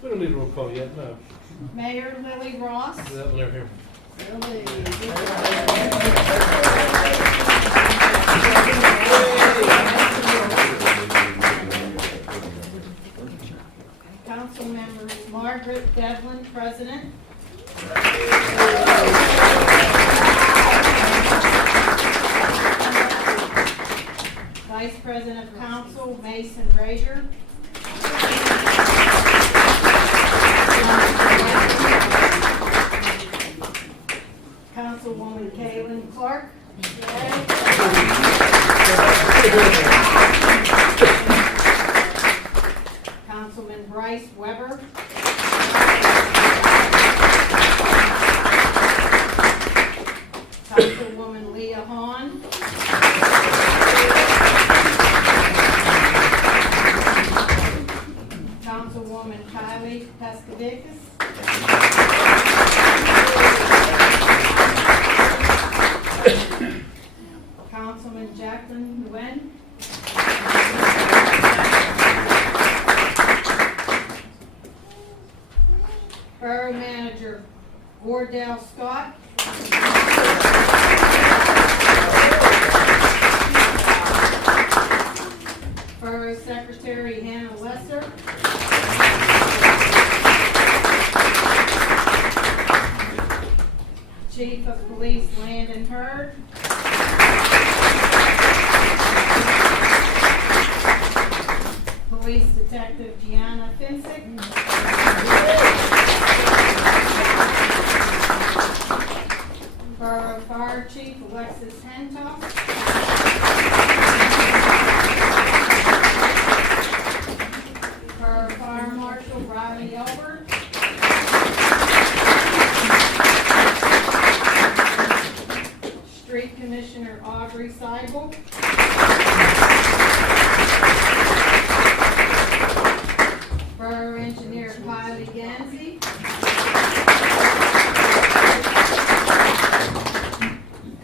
We don't need a roll call yet, no. Mayor Lily Ross. That one over here. Lily. Council members Margaret Devlin, President. Vice President of Council Mason Rager. Councilwoman Kaylin Clark. Councilman Bryce Weber. Councilwoman Leah Hahn. Councilwoman Kylie Pescadicus. Councilman Jacqueline Nguyen. Borough Manager Wardell Scott. Borough Secretary Hannah Lesser. Chief of Police Landon Hurd. Police Detective Gianna Finsick. Borough Fire Chief Alexis Hentoff. Borough Fire Marshal Riley Elbert. Street Commissioner Audrey Seibel. Borough Engineer Kylie Gansey.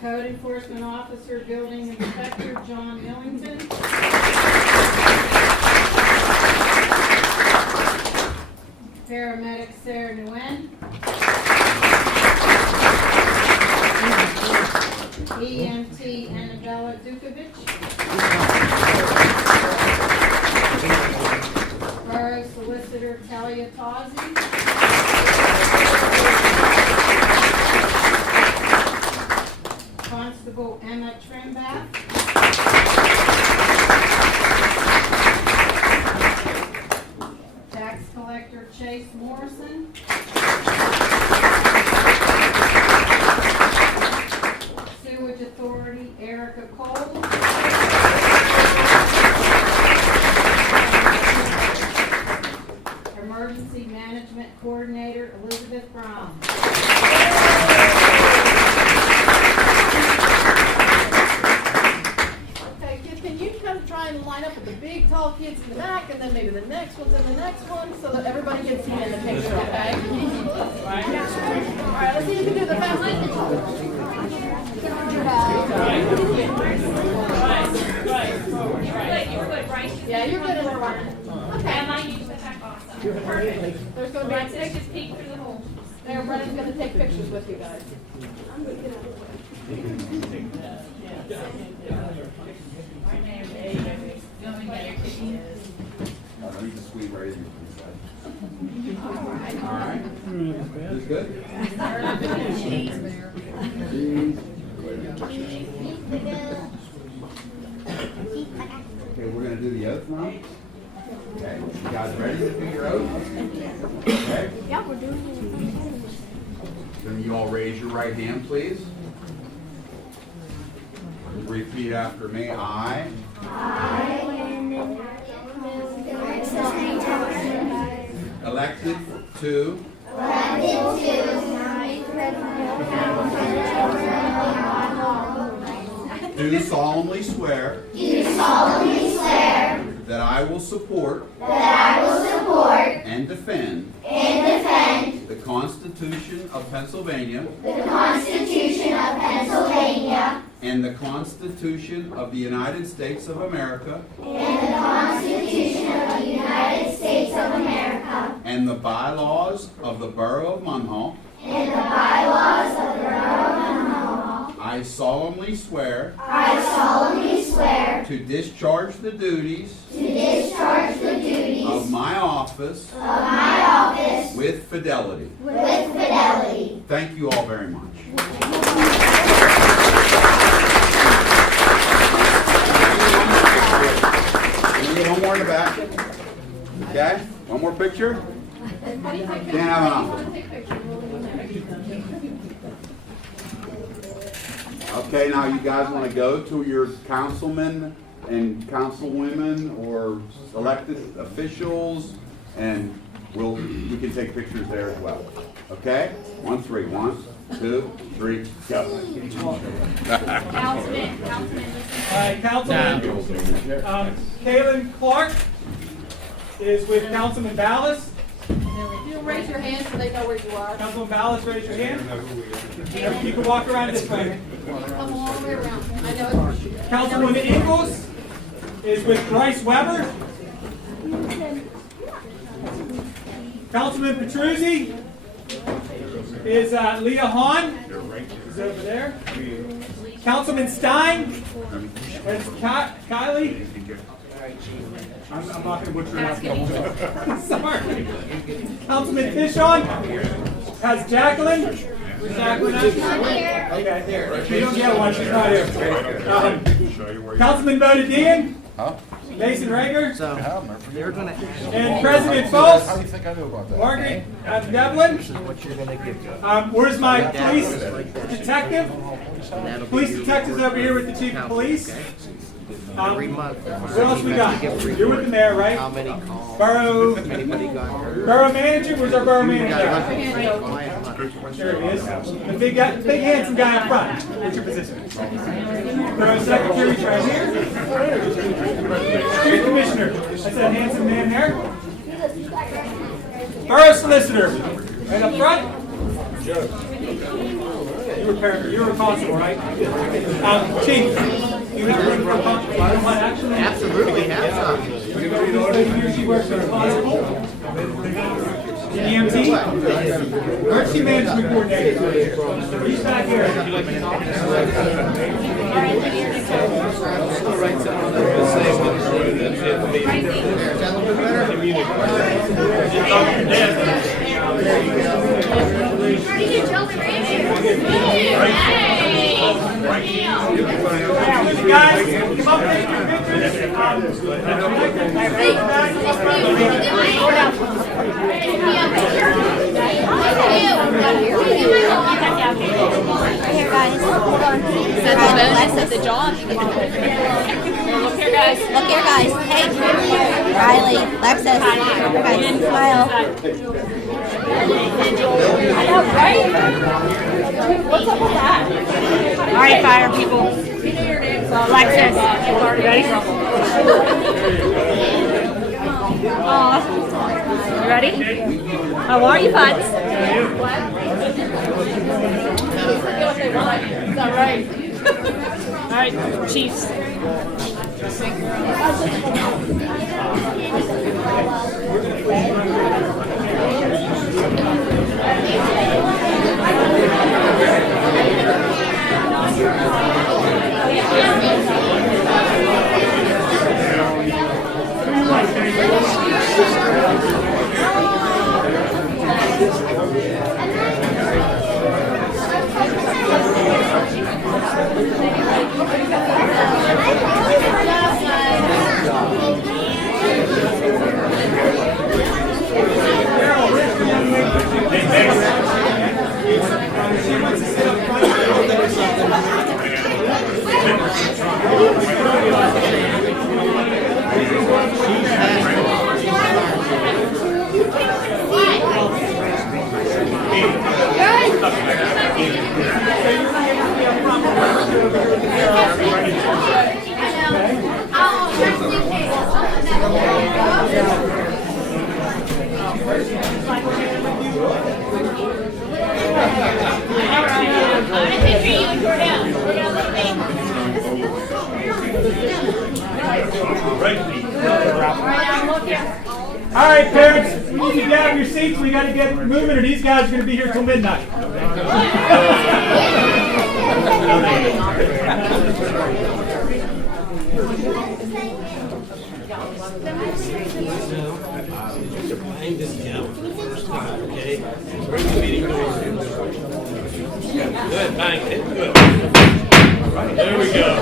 Code Enforcement Officer Building Inspector John Millington. Paramedic Sarah Nguyen. EMT Annabella Dukovic. Borough Solicitor Talia Tozzi. Constable Emma Trimbath. Tax Collector Chase Morrison. Sewage Authority Erica Cole. Emergency Management Coordinator Elizabeth Brown. Okay, kids, can you kind of try and line up with the big, tall kids in the back, and then maybe the next one's in the next one, so that everybody can see in the picture, okay? All right, let's see if you can do the fast one. Yeah, you're good in the running. Okay. There's going to be Just peek through the hole. Everybody's going to take pictures with you guys. Alright. This good? Okay, we're going to do the oath now. Okay, you guys ready to do your oath? Okay. Yeah, we're doing it. Then you all raise your right hand, please. Repeat after me. I elected to do solemnly swear that I will support and defend the Constitution of Pennsylvania and the Constitution of the United States of America and the bylaws of the Borough of Munhall. I solemnly swear to discharge the duties of my office with fidelity. Thank you all very much. Can we get one more in the back? Okay, one more picture? Can't have an office. Okay, now you guys want to go to your councilmen and councilwomen or elected officials, and we can take pictures there as well. Okay? 1, 3. 1, 2, 3, go. Councilman, Kaylin Clark is with Councilman Ballas. You raise your hand so they know where you are. Councilman Ballas, raise your hand. You can walk around this way. Come all the way around. I know it's. Councilwoman Ingalls is with Bryce Weber. Councilman Petruzzi is Leah Hahn. Is over there. Councilman Stein is Kylie. I'm not going to butcher it. Sorry. Councilman Fishon has Jacqueline. Where's Jacqueline? Okay, there. You don't get one. She's not here. Councilman Bodadian. Mason Rager. And President Fultz. How do you think I knew about that? Margaret Devlin. Where's my police detective? Police detective's over here with the chief of police. What else we got? You're with the mayor, right? How many calls? Borough manager? Where's our borough manager? There he is. The big handsome guy in front. What's your position? Borough secretary's right here. Street commissioner. That's that handsome man there. Borough solicitor. Right up front. You were constable, right? Chief. You have room for a action? Absolutely, we have some. She works for a constable. EMT. Emergency management coordinator. He's back here. Guys, come up and take your pictures. Here, guys. Hold on. That's the job. Look here, guys. Look here, guys. Hey, Riley, Lexus. Guys, smile. I know, right? What's up with that? All right, fire people. Alexis, ready? You ready? How are you, buds? Is that right? All right, Chiefs. All right, parents, move together. grab your seats. We got to get moving, or these guys are going to be here till midnight. Bang this down for the first time, okay? Bring the meeting to order. Good, bang it, good. All right, there we go.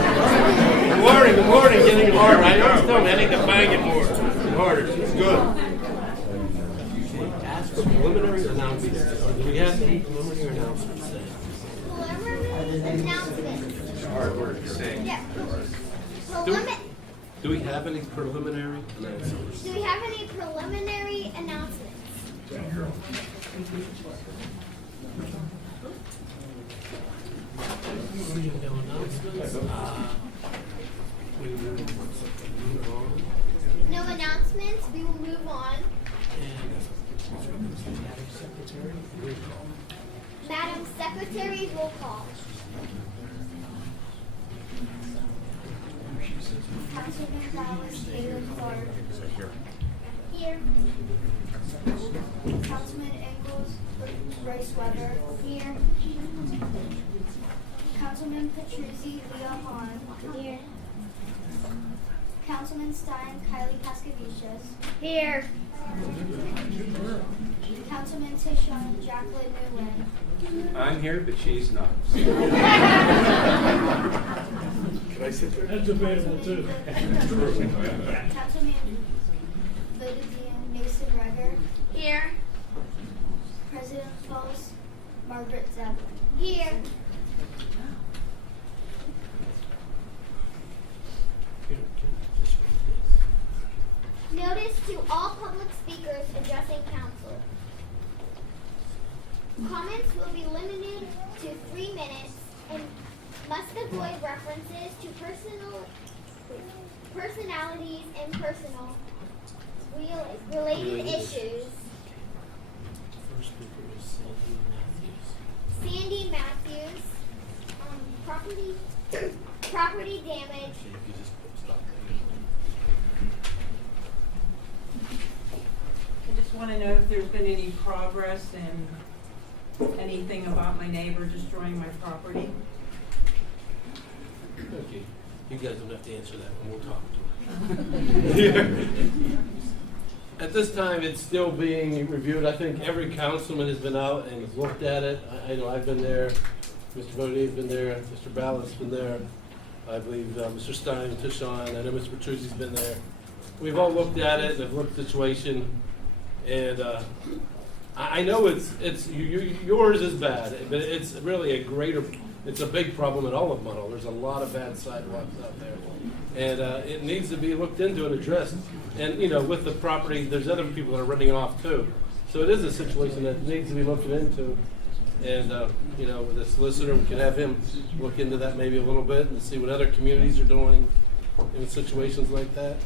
Good morning, getting harder. I always tell them I need to bang it more. Harder, it's good. Ask for preliminary announcements. Or do we have any preliminary announcements? Do we have any preliminary announcements? Do we have any preliminary announcements? No announcements. No announcements. We will move on. Madam Secretary, roll call. Councilman Dallas Taylor Clark. Here. Councilman Ingalls Bryce Weber. Here. Councilman Petruzzi Leah Hahn. Here. Councilman Stein Kylie Pascavicius. Here. Councilman Tishon Jacqueline Newland. I'm here, but she's not. Can I sit there? That's available too. Councilman Vivian Mason Reger. Here. President Falls Margaret Zeb. Here. Notice to all public speakers addressing council. Comments will be limited to 3 minutes and must avoid references to personalities and personal related issues. First speaker is Sandy Matthews, property damage. I just want to know if there's been any progress in anything about my neighbor destroying my property. Okay, you guys don't have to answer that when we'll talk to her. At this time, it's still being reviewed. I think every councilman has been out and looked at it. I know I've been there, Mr. Bodie's been there, Mr. Ballas been there. I believe Mr. Stein, Tishon, I know Mr. Petruzzi's been there. We've all looked at it and have looked at the situation. And I know yours is bad, but it's really it's a big problem in all of Munhall. There's a lot of bad sidewalks out there. And it needs to be looked into and addressed. And, with the property, there's other people that are running off too. So it is a situation that needs to be looked into. And, the solicitor, we could have him look into that maybe a little bit and see what other communities are doing in situations like that.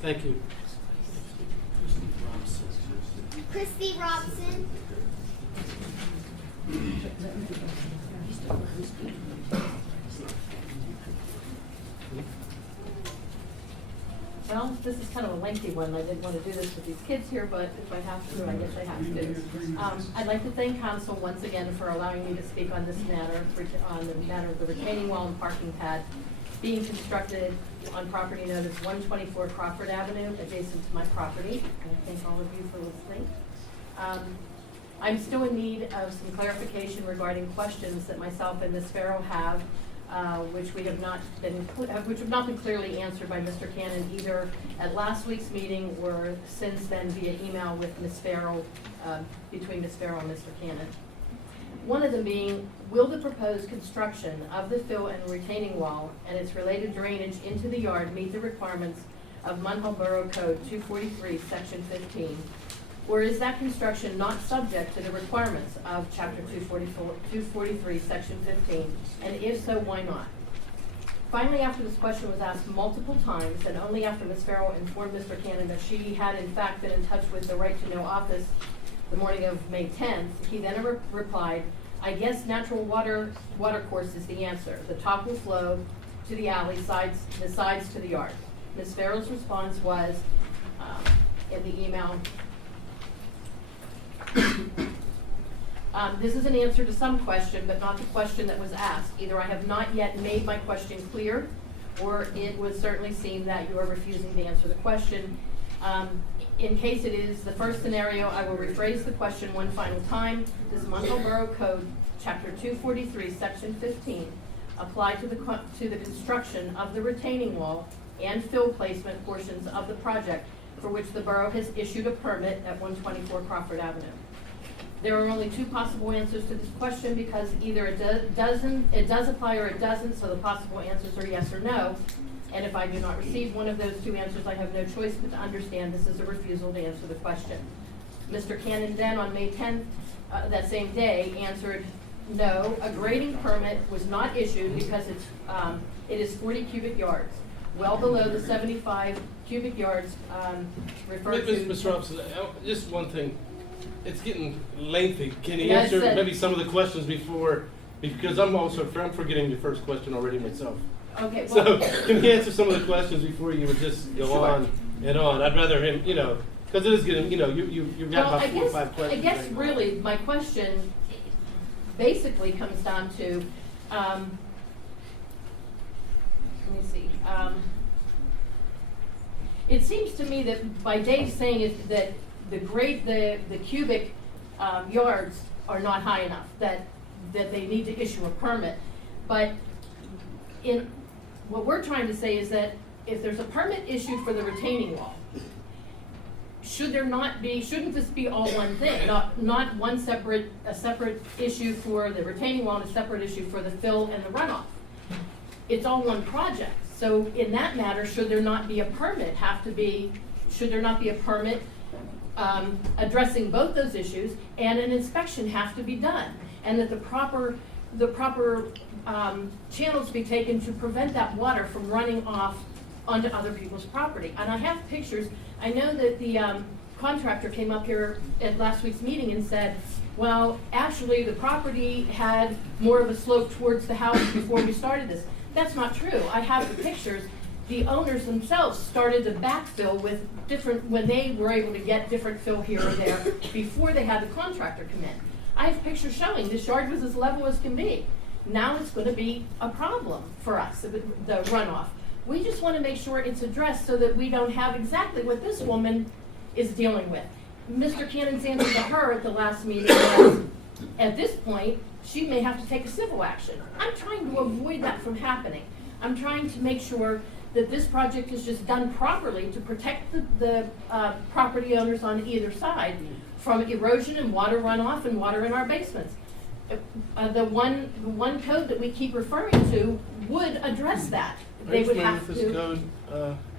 Thank you. Christy Robson. Well, this is kind of a lengthy one. I didn't want to do this with these kids here, but if I have to, I guess I have to. I'd like to thank council once again for allowing me to speak on this matter, on the matter of the retaining wall and parking pad being constructed on property known as 124 Crawford Avenue, adjacent to my property. And I thank all of you for listening. I'm still in need of some clarification regarding questions that myself and Ms. Farrow have, which have not been clearly answered by Mr. Cannon either at last week's meeting or since then via email with Ms. Farrow, between Ms. Farrow and Mr. Cannon. One of them being, will the proposed construction of the fill and retaining wall and its related drainage into the yard meet the requirements of Munhall Borough Code 243, Section 15? Or is that construction not subject to the requirements of Chapter 243, Section 15? And if so, why not? Finally, after this question was asked multiple times, and only after Ms. Farrell informed Mr. Cannon that she had in fact been in touch with the Right to Know office the morning of May 10th, he then replied, I guess natural water course is the answer. The top will flow to the alley, the sides to the yard. Ms. Farrell's response was, in the email, this is an answer to some question, but not the question that was asked. Either I have not yet made my question clear, or it would certainly seem that you are refusing to answer the question. In case it is the first scenario, I will rephrase the question one final time. Does Munhall Borough Code, Chapter 243, Section 15, apply to the construction of the retaining wall and fill placement portions of the project for which the borough has issued a permit at 124 Crawford Avenue? There are only two possible answers to this question, because either it does apply or it doesn't, so the possible answers are yes or no. And if I do not receive one of those two answers, I have no choice but to understand this is a refusal to answer the question. Mr. Cannon then, on May 10th, that same day, answered, no, a grading permit was not issued because it is 40 cubic yards, well below the 75 cubic yards referred to. Mr. Robson, just one thing. It's getting lengthy. Can you Yes, answer maybe some of the questions before? Because I'm forgetting your first question already myself. Okay, well, So can you answer some of the questions before you would just go on and on? I'd rather him, because it is getting, you've got about 4 or 5 questions. I guess really my question basically comes down to, let me see. It seems to me that by Dave saying it, that the cubic yards are not high enough, that they need to issue a permit. But what we're trying to say is that if there's a permit issued for the retaining wall, shouldn't this be all one thing? Not a separate issue for the retaining wall and a separate issue for the fill and the runoff. It's all one project. So in that matter, should there not be a permit addressing both those issues, and an inspection have to be done, and that the proper channels be taken to prevent that water from running off onto other people's property? And I have pictures. I know that the contractor came up here at last week's meeting and said, well, actually the property had more of a slope towards the house before we started this. That's not true. I have the pictures. The owners themselves started to backfill with when they were able to get different fill here or there before they had the contractor come in. I have pictures showing this yard was as level as can be. Now it's going to be a problem for us, the runoff. We just want to make sure it's addressed so that we don't have exactly what this woman is dealing with. Mr. Cannon's answer to her at the last meeting was, at this point, she may have to take a civil action. I'm trying to avoid that from happening. I'm trying to make sure that this project is just done properly to protect the property owners on either side from erosion and water runoff and water in our basements. The one code that we keep referring to would address that. They would have to. This code,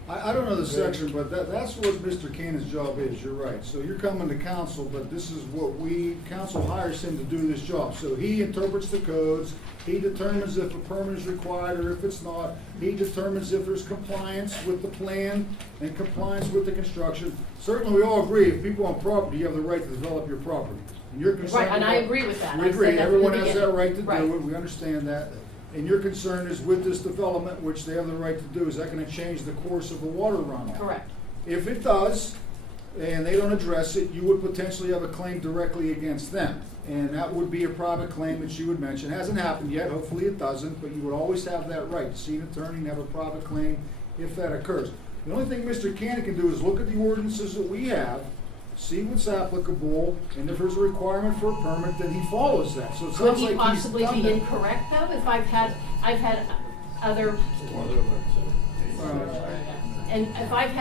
I don't know the section, but that's what Mr. Cannon's job is, you're right. So you're coming to council, but this is what council hires him to do this job. So he interprets the codes, he determines if a permit is required or if it's not, he determines if there's compliance with the plan and compliance with the construction. Certainly we all agree, if people own property, you have the right to develop your property. And you're concerned Right, and I agree with that. We agree, everyone has that right to Right. do it, we understand that. And your concern is with this development, which they have the right to do, is that gonna change the course of the water runoff? Correct. If it does, and they don't address it, you would potentially have a claim directly against them. And that would be a private claim that you would mention. Hasn't happened yet, hopefully it doesn't, but you would always have that right to see an attorney and have a private claim if that occurs. The only thing Mr. Cannon can do is look at the ordinances that we have, see what's applicable, and if there's a requirement for a permit, then he follows that. So it Could sounds he like he's possibly done be that. incorrect though, if I've had other, and if I've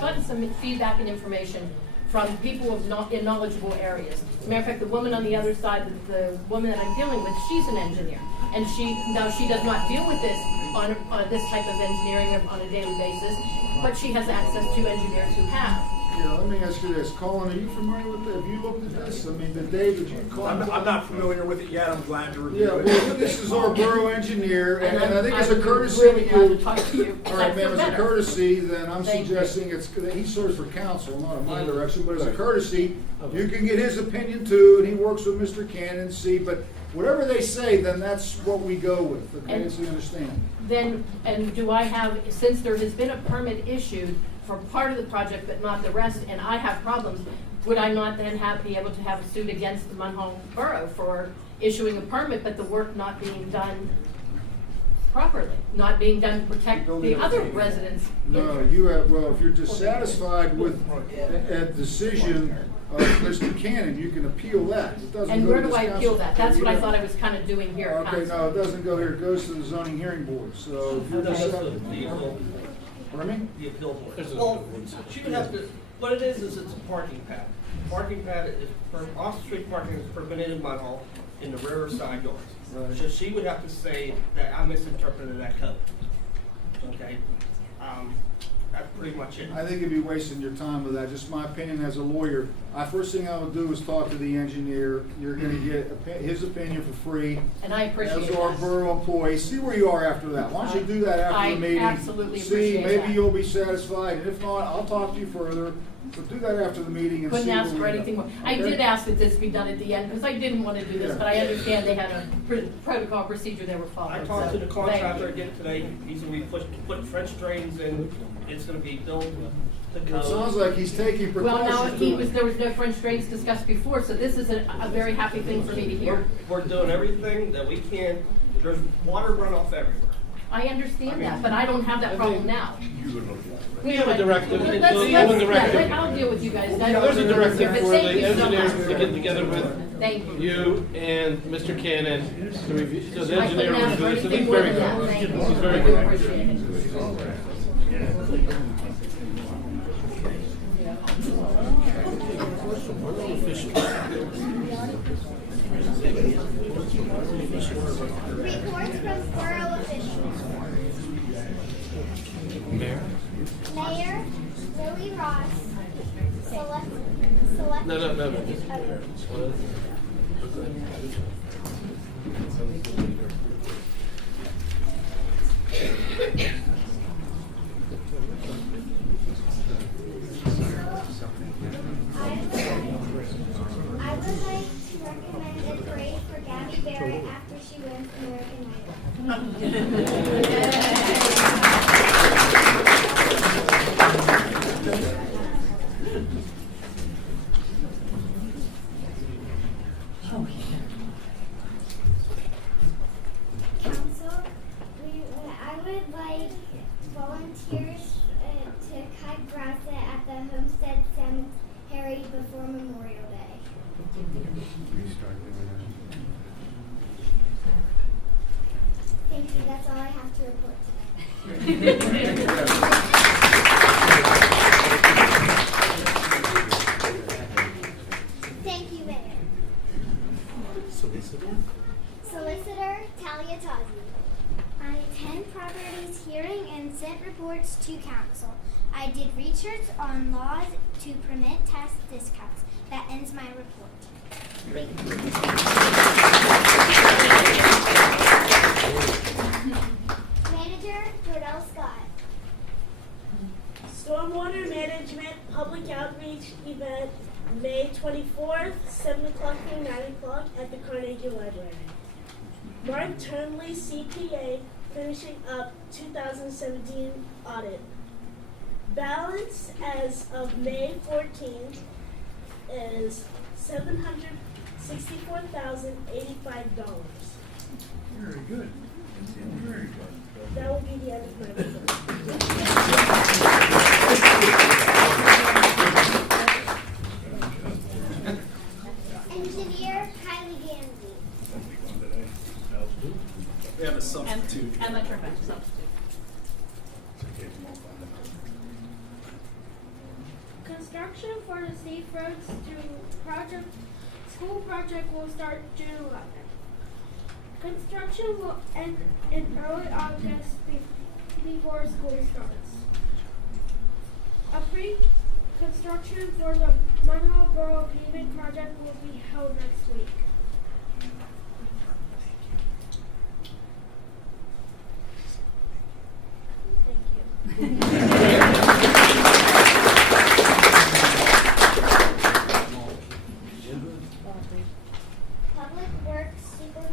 gotten some feedback and information from people in knowledgeable areas. As a matter of fact, the woman on the other side, the woman that I'm dealing with, she's an engineer. And she does not deal with this on this type of engineering on a daily basis, but she has access to engineers who have. Yeah, let me ask you this, Colin, are you familiar with that? Have you looked at this? I mean, the Dave, did you call? I'm not familiar with it yet, I'm glad to review Yeah, it. well, this is our borough engineer, and I think as a I'm courtesy really to glad you. to talk to you. All right, ma'am, as a Better. courtesy, then I'm Thank you. suggesting he serves for council, not in my direction, but as a courtesy, you can get his opinion too, and he works with Mr. Cannon, see, but whatever they say, then that's what we go with, okay, And- so you understand. Then, and do I have, since there has been a permit issued for part of the project but not the rest, and I have problems, would I not then be able to have a suit against the Munhall Borough for issuing a permit but the work not being done properly, not being done to protect the other residents? No, you have, well, if you're dissatisfied with a decision of Mr. Cannon, you can appeal that. It doesn't And go where to do this I council. appeal that? That's what I thought I was kind of doing here at Okay, council. no, it doesn't go here, it goes to the zoning hearing board, so if you're dissatisfied. Pardon me? The appeal board. There's a- Well, she would have to, what it is it's a parking pad. Parking pad is, off-street parking is permitted in Munhall in the rear side yards. Right. So she would have to say that I misinterpreted that code. Okay? That's pretty much it. I think you'd be wasting your time with that, just my opinion as a lawyer. First thing I would do is talk to the engineer, you're gonna get his opinion for free. And I appreciate As our that. borough employee, see where you are after that, why don't you do that after the meeting? I absolutely See, appreciate maybe that. you'll be satisfied, and if not, I'll talk to you further, but do that after the meeting and see Couldn't where ask we for go. anything more. I Okay? did ask that this be done at the end, because I didn't want to do this, Yeah. but I understand they had a protocol procedure they were following. I talked to the so contractor thank you. again today. He's gonna be putting French drains in. It's gonna be built to It code. sounds like he's taking Well, now, precautions. there was no French drains discussed before, so this is a very happy thing for me to hear. We're doing everything that we can. There's water runoff everywhere. I understand that, but I don't have that problem now. We have a directive, we Let's- have a yeah, directive. I'll deal with you guys. Yeah, there's a directive for Thank the you so engineers much. to get together with Thank you. you and Mr. Cannon to review, so the I couldn't engineer will ask do for this, so anything he's more very than that. good. Thank you. He's very I do good. appreciate it. Reports from borough officials. Mayor? Mayor Lily Ross, select. No. I would like to recommend a parade for Gabby Barrett after she wins American Idol. Council, I would like volunteers to cut grass at the Homestead Cemetery before Memorial Day. Thank you, that's all I have to report today. Thank you, Mayor. Solicitor Talia Tazi. I attend properties hearing and sent reports to council. I did research on laws to permit tax discounts. That ends my report. Thank you. Manager Jordell Scott. Stormwater Management Public Outreach Event, May 24th, 7 o'clock through 9 o'clock at the Carnegie Library. Mark Turnley, CPA, finishing up 2017 audit. Balance as of May 14th is $764,085. Very good. Very good. That will be the end of my report. Engineer Kylie Gamby. We have a substitute. And let her back, substitute. Construction for the Safe Roads school project will start June 11th. Construction will end in early August before school starts. A pre-construction for the Munhall Borough paving project will be held next week. Public Works Supervisor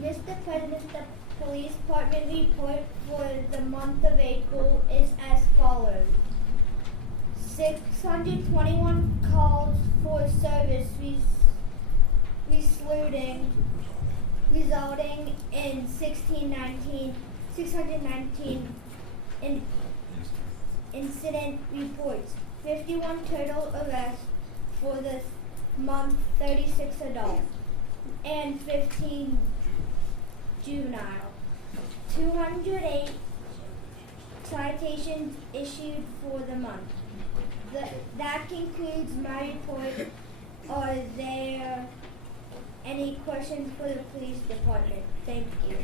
Mr. President, the police department report for the month of April is as follows. 621 calls for service resulting in 619 incident reports, 51 total arrests for the month, 36 adult, and 15 juvenile. 208 citations issued for the month. That concludes my report. Are there any questions for the police department? Thank you.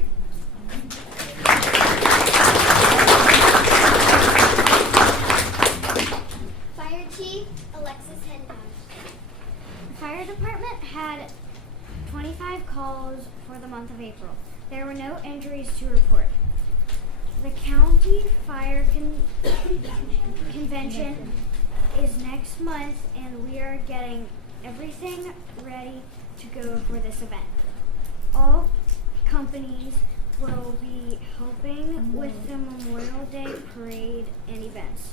Fire Chief Alexis Henhouse. The fire department had 25 calls for the month of April. There were no injuries to report. The county fire convention is next month, and we are getting everything ready to go for this event. All companies will be helping with the Memorial Day parade and events.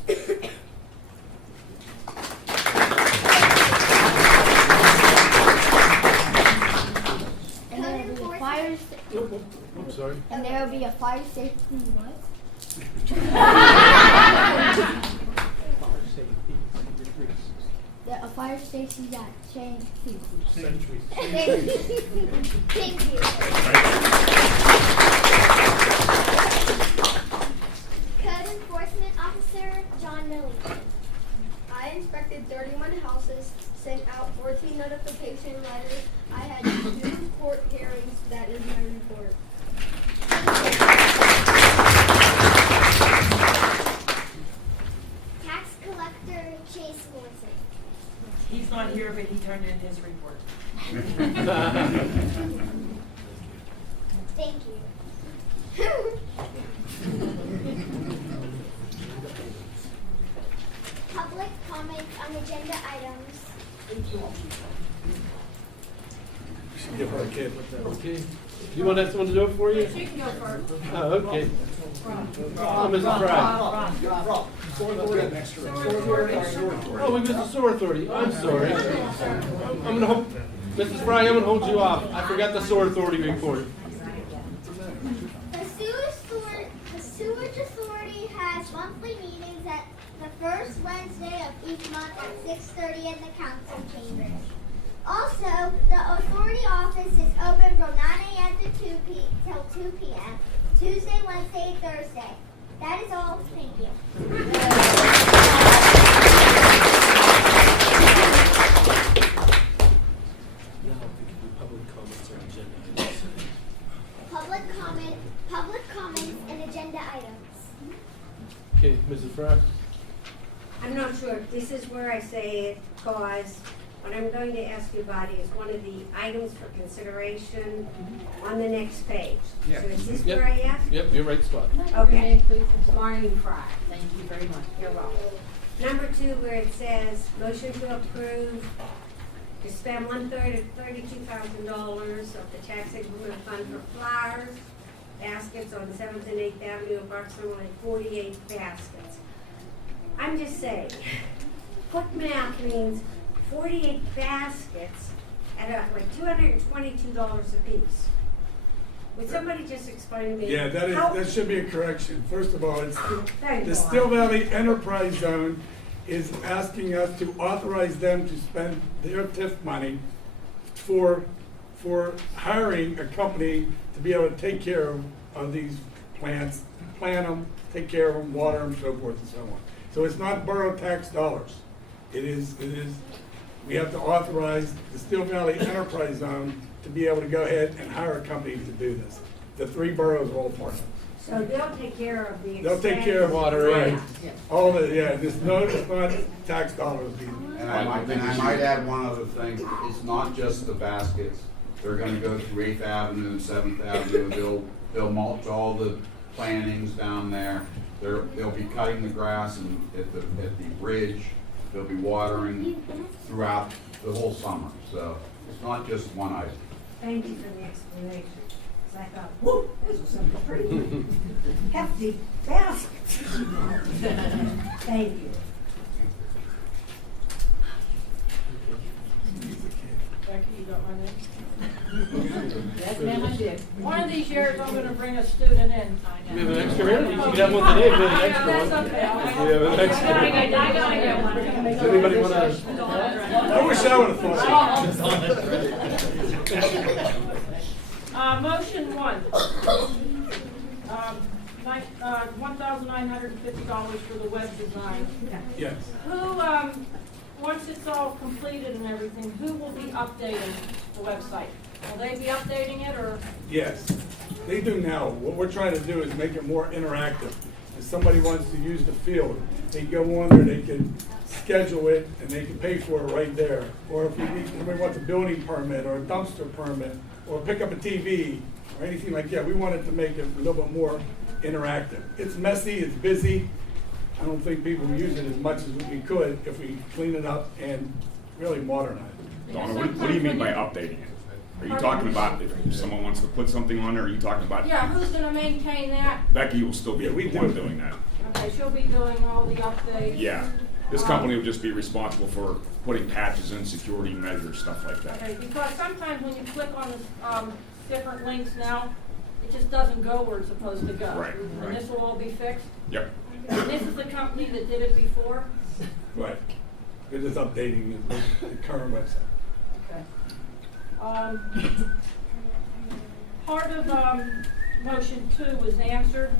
And there will be a fire. I'm sorry. And there will be a fire safety what? A fire station that changed people. Centuries. Thank you. Code Enforcement Officer John Millington. I inspected 31 houses, sent out 14 notification letters. I had 2 court hearings. That is my report. Tax Collector Chase Wilson. He's not here, but he turned in his report. Thank you. Public comments on agenda items. Give her a kid. Okay. You want to have someone to do it for you? You can go first. Oh, okay. Oh, Mrs. Fry. Oh, we missed the sewer authority. I'm sorry. I'm gonna hold, Mrs. Fry, I'm gonna hold you off. I forgot the sewer authority report. The Sewage Authority has monthly meetings at the first Wednesday of each month at 6:30 in the council chambers. Also, the authority office is open from 9 a.m. to 2 p.m. Tuesday, Wednesday, Thursday. That is all. Thank you. Now we can do public comments on agenda items. Public comments and agenda items. Okay, Mrs. Fry. I'm not sure. This is where I say it because what I'm going to ask you about is one of the items for consideration on the next page. Yeah. So is this Yep. where I ask? Yep, you're right spot. Okay. Marnie Fry. Thank you very much. You're welcome. Number 2, where it says, motion to approve to spend 1/3 of $32,000 of the tax increment fund for flowers, baskets on 7th and 8th Avenue, approximately 48 baskets. I'm just saying, quick math means 48 baskets at like $222 a piece. Would somebody just explain to me? Yeah, that should be a correction. First of all, Thank the you. Still Valley Enterprise Zone is asking us to authorize them to spend their TIF money for hiring a company to be able to take care of these plants, plant them, take care of them, water them, so forth and so on. So it's not borough tax dollars. It is, we have to authorize the Still Valley Enterprise Zone to be able to go ahead and hire a company to do this. The 3 boroughs are all part of it. So they'll take care of the They'll take care of water, right. All the, it's not tax dollars either. And I might add one other thing, it's not just the baskets. They're gonna go through 8th Avenue and 7th Avenue, they'll mulch all the plantings down there. They'll be cutting the grass and at the bridge, they'll be watering throughout the whole summer. So it's not just one item. Thank you for the explanation. I thought, whoop, this was some pretty hefty baskets. Thank you. Becky, you got my name? Yes, ma'am, I did. One of these years, I'm gonna bring a student in. We have an extra here? You can have one today, we have an extra one. That's okay. We have an extra. I gotta get one. Does anybody want to? I wish I would have thought Motion one. $1,950 for the web design. Yes. Who, once it's all completed and everything, who will be updating the website? Will they be updating it, or? Yes, they do now. What we're trying to do is make it more interactive. If somebody wants to use the field, they go on there, they can schedule it, and they can pay for it right there. Or if somebody wants a building permit, or a dumpster permit, or pick up a TV, or anything like that, we wanted to make it a little bit more interactive. It's messy, it's busy. I don't think people use it as much as we could if we clean it up and really modernize it. Donna, what do you mean by updating it? Are you talking about if someone wants to put something on there, or are you talking about? Yeah, who's gonna maintain that? Becky will still be the one doing that. Okay, she'll be doing all the updates. Yeah, this company will just be responsible for putting patches in, security measures, stuff like that. Okay, because sometimes when you click on the different links now, it just doesn't go where it's supposed to go. Right, And right. this will all be fixed? Yep. And this is the company that did it before? Right. They're just updating the current website. Okay. Part of motion 2 was answered,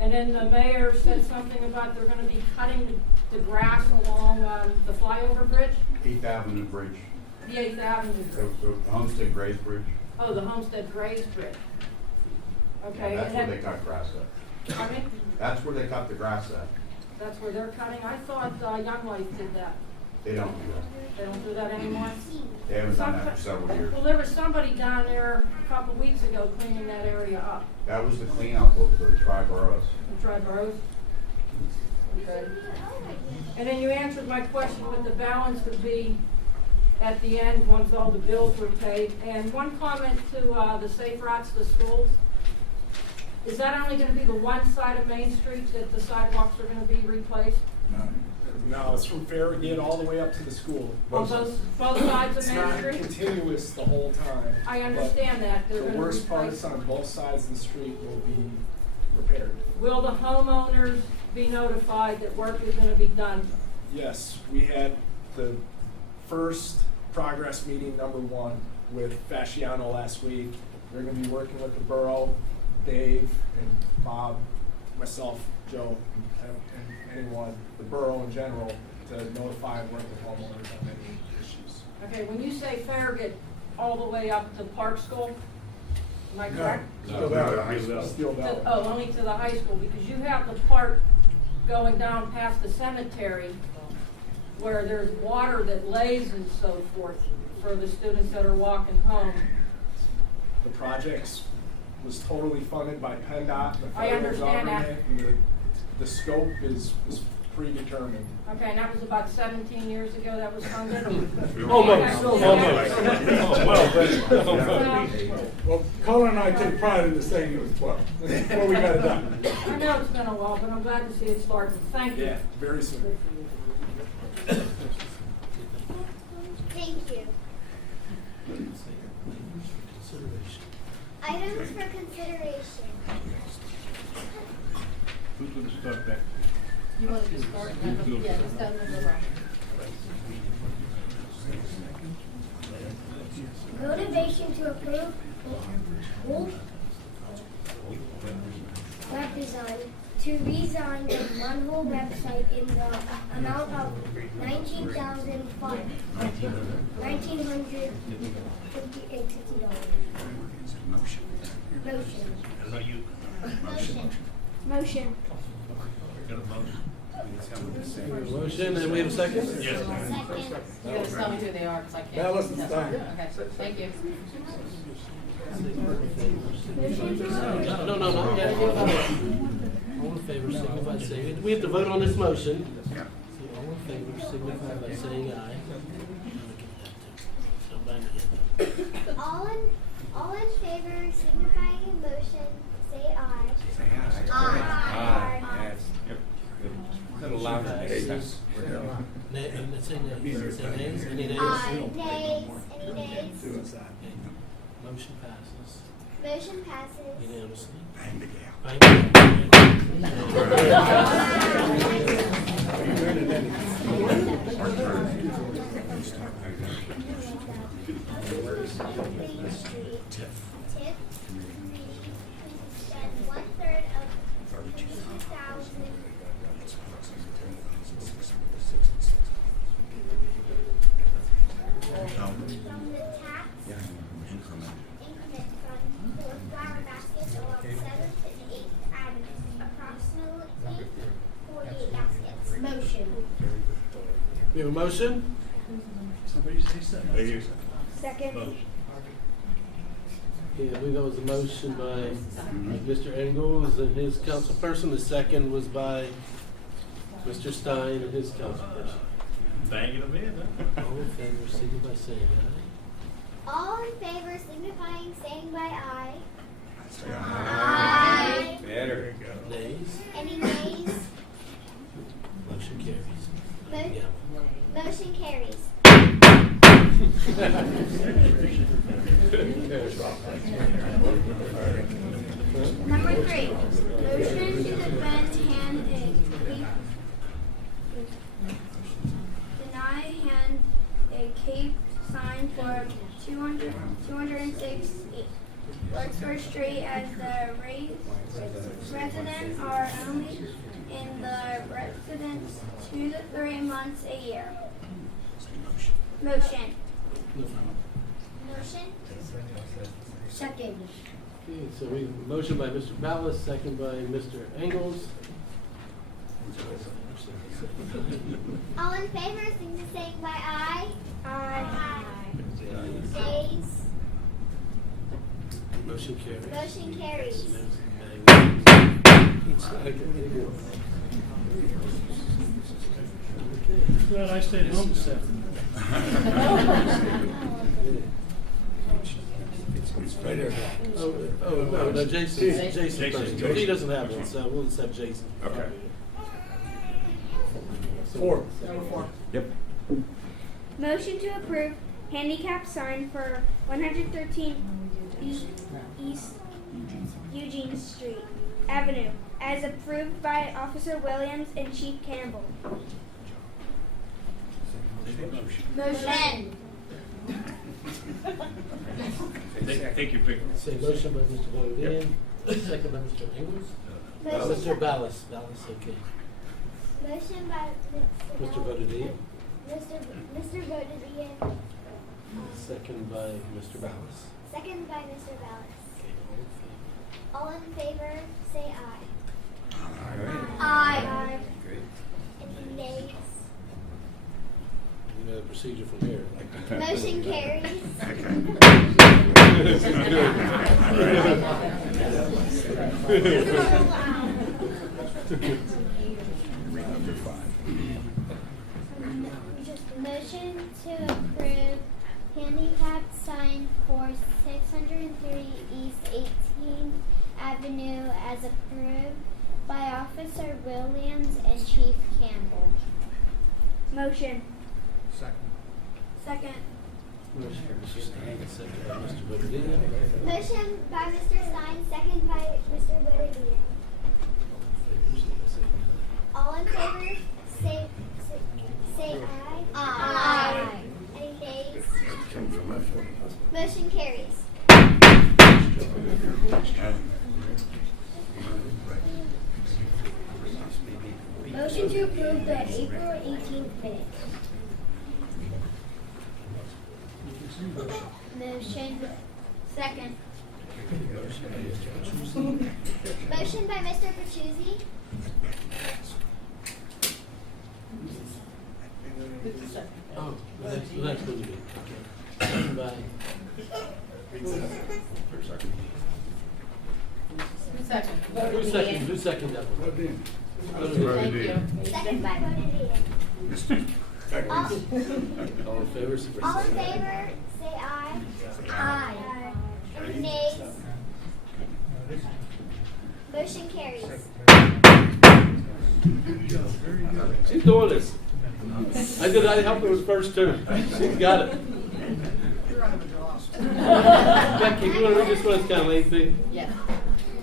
and then the mayor said something about they're gonna be cutting the grass along the flyover bridge, 8th Avenue Bridge, the 8th Avenue Bridge. the Homestead Grace Bridge. Oh, the Homestead Grays Bridge. Okay. Yeah, that's and where that- they cut grass at. Pardon me? That's where they cut the grass at. That's where they're cutting? I thought Young Life did that. They don't do that. They don't do that anymore? They haven't done that for several years. Well, there was somebody down there a couple of weeks ago cleaning that area up. That was the cleanup of the tri-boroughs. The Tri-Boroughs? Okay. And then you answered my question what the balance would be at the end once all the bills were paid. And one comment to the Safe Routes to Schools. Is that only gonna be the one side of Main Street that the sidewalks are gonna be replaced? No, it's from Farragut all the way up to the school. On both sides of It's Main not Street? continuous the whole time. I understand that. They're The gonna worst replace- parts on both sides of the street will be repaired. Will the homeowners be notified that work is gonna be done? Yes, we had the first progress meeting, number 1, with Fasciano last week. They're gonna be working with the borough, Dave and Bob, myself, Joe, and anyone, the borough in general, to notify and work with homeowners on any issues. Okay, when you say Farragut all the way up to Park School, am I correct? Still there. Still valid. Oh, only to the high school, because you have the part going down past the cemetery where there's water that lays and so forth for the students that are walking home. The projects was totally funded by PennDOT, the I federal understand that. government, and the scope is predetermined. Okay, and that was about 17 years ago that was funded? Almost. Well, Colin and I take pride in the saying it was 12, before we got it done. I know it's been a while, but I'm glad to see it started. Thank you. Yeah, very soon. Thank you. Items for consideration. Who's going to start that? You want to just start? Yeah, just down the row. Motivation to approve web design to redesign the Munhall website in the amount of $19,500. Motion. Motion. Motion, and we have a second? You gotta tell me who they are, because I can't. Now listen, Stein. Okay, thank you. No, not yet. All in favor, signify by saying, we have to vote on this motion. So all in favor, signify by saying aye. All in favor, signify that. Motion passes Motion passes. unanimously. Bang the gal. Thank you. Tip. Spend 1/3 of 32,000 from the tax increment fund for flower baskets along 7th and 8th Avenues, approximately 48 baskets. Motion. We have a motion? Somebody say something. Second. Yeah, I believe that was a motion by Mr. Engels and his councilperson. The second was by Mr. Stein and his councilperson. Banging them in, huh? All in favor, signify by saying aye. All in favor signifying saying by aye. Aye. Better. Nays? Any nays? Motion carries. Mo- Motion carries. Number 3, motion to defend hand a cape sign for 206 Larkspur Street as the residents are only in the residence 2 to 3 months a year. Motion. Motion? Second. Okay, so we, motion by Mr. Ballas, second by Mr. Engels. All in favor, signify saying by aye. Aye. Nays? Motion carries. Motion carries. Glad I stayed home this afternoon. It's right there. Oh, no, Jason first. He doesn't have one, so we'll just have Jason. Okay. 4. Yep. Motion to approve handicap sign for 113 East Eugene Street Avenue, as approved by Officer Williams and Chief Campbell. Motion. Take your pick. Say motion by Mr. Bodine, second by Mr. Engels. Mr. Ballas, okay. Motion by Mr. Bodine, Mr. Bodine. second by Mr. Ballas. Second by Mr. Ballas. Okay, All in favor, say aye. Aye. Aye. Any nays? You know the procedure from here. Motion carries. Motion to approve handicap sign for 603 East 18th Avenue as approved by Officer Williams and Chief Campbell. Motion. Second. Motion by Mr. Stein, second by Mr. Bodine. Motion by Mr. Stein, second by Mr. Bodine. All in favor, say aye. Aye. Any nays? Motion carries. Motion to approve the April 18th minutes. Motion. Second. Motion by Mr. Petrucci. Oh, the next one you did. Okay. Second by. Who second that one? Second by Bodine. All in favor, say All in favor, say aye. Aye. Any nays? Motion carries. She's doing this. I helped her with first too. She's got it. Becky, you wanna read this one? It's kinda lengthy. Yes.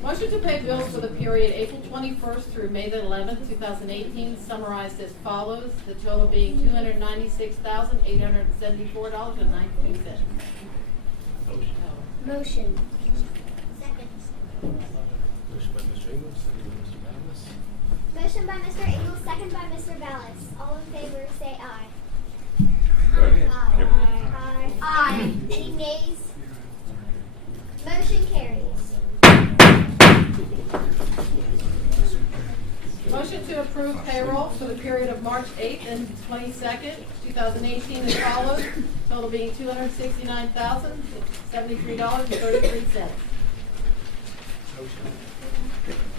Motion to pay bills for the period April 21st through May the 11th, 2018, summarized as follows, the total being $296,874.92. Motion. Second. Motion by Mr. Ingles, second by Mr. Ballas. Motion by Mr. Ingles, second by Mr. Ballas. All in favor, say aye. Aye. Aye. Aye. Any nays? Motion carries. Motion to approve payroll for the period of March 8th and 22nd, 2018 as follows, total being $269,073.33.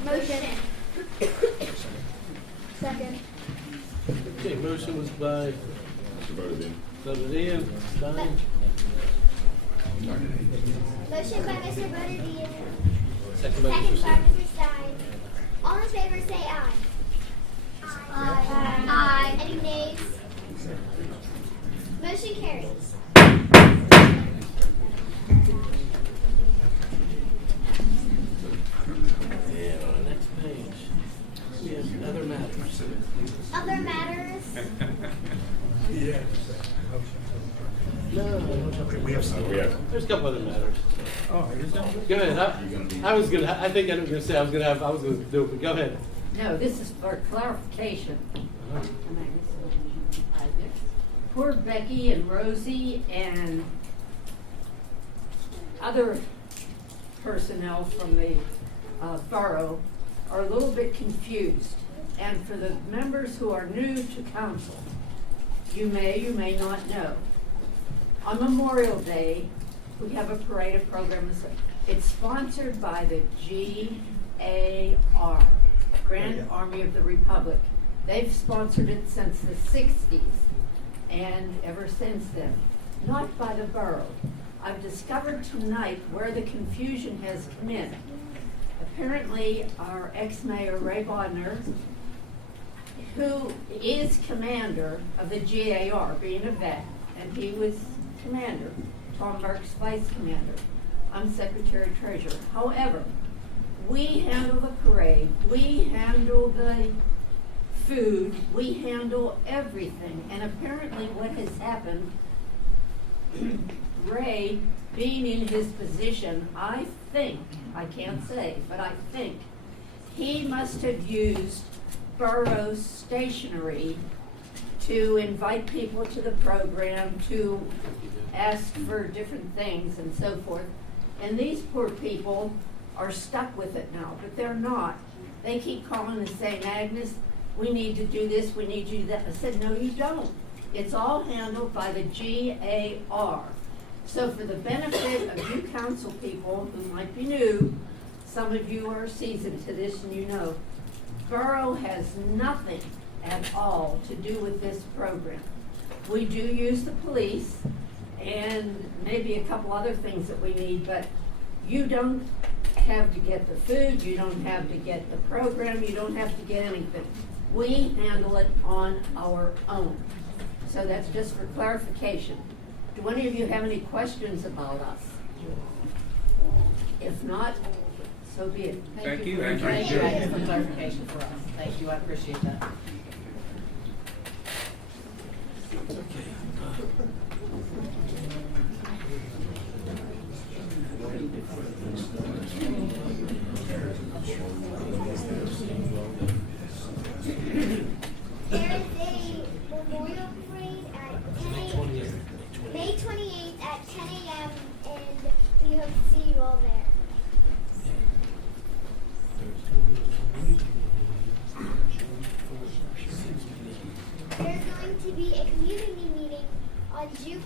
Motion. Second. Okay, motion was by Stein. Motion by Mr. Butterbean. Second by Mr. Second by Stein. Mr. Stein. All in favor, say aye. Aye. Aye. Any nays? Motion carries. Yeah, on the next page, we have other matters. Other matters? Yeah. No, We have some. there's a couple other matters. Oh, is that? Go ahead. I was gonna do it, but go ahead. No, this is for clarification. Poor Becky and Rosie and other personnel from the borough are a little bit confused. And for the members who are new to council, you may not know. On Memorial Day, we have a parade of programs. It's sponsored by the GAR, Grand Army of the Republic. They've sponsored it since the 60s and ever since then, not by the borough. I've discovered tonight where the confusion has come in. Apparently, our ex-mayor Ray Bodner, who is commander of the GAR, being a vet, and he was commander, Tom Burke's vice commander. I'm secretary treasurer. However, we handle the parade, we handle the food, we handle everything. And apparently what has happened, Ray, being in his position, I think, I can't say, but I think, he must have used borough stationery to invite people to the program, to ask for different things and so forth. And these poor people are stuck with it now, but they're not. They keep calling and saying, Agnes, we need to do this, we need to do that. I said, no, you don't. It's all handled by the GAR. So for the benefit of you council people who might be new, some of you are seasoned to this and you know, borough has nothing at all to do with this program. We do use the police and maybe a couple other things that we need, but you don't have to get the food, you don't have to get the program, you don't have to get anything. We handle it on our own. So that's just for clarification. Do any of you have any questions about us? If not, so be it. Thank you for clarification for us. Thank you, I appreciate that. There is a memorial parade at 10 a.m. May 28th at 10 a.m. and we hope to see you all there. There's going to be a community meeting on June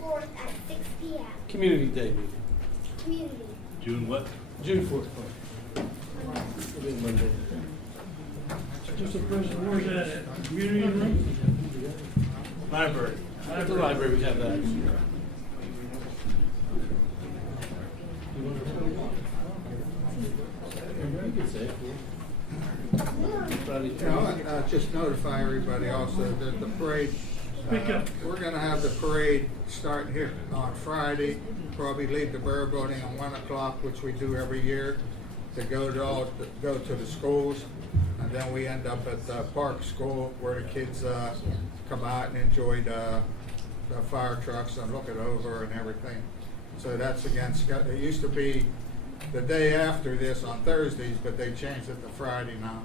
4th at 6 p.m. Community Day meeting. Community. June what? June 4th. It'll be Monday. Where's that at? Community room? Library. At the library, we have that. You can say it. Just notify everybody also that the parade We're gonna have the parade starting here on Friday, probably leave the Borough Building at 1 o'clock, which we do every year, to go to the schools. And then we end up at the park school where the kids come out and enjoy the fire trucks and look it over and everything. So that's against, it used to be the day after this on Thursdays, but they changed it to Friday now.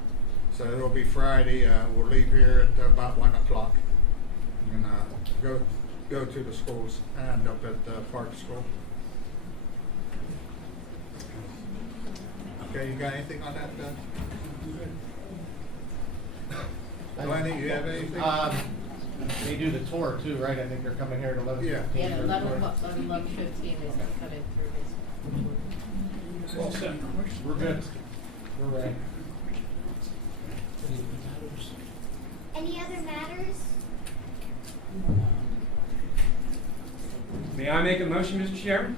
So it'll be Friday, we'll leave here at about 1 o'clock. And go to the schools and end up at the park school. Okay, you got anything on that, Lenny, you have anything? They do the tour too, right? I think they're coming here at 11:15. Yeah, 11:15 they start coming through this. Well said. We're good. We're ready. Any other matters? May I make a motion, Mr. Chairman?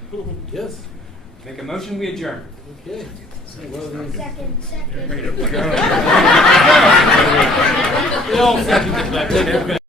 Yes. Make a motion, we adjourn. Okay. Second. They all second it back.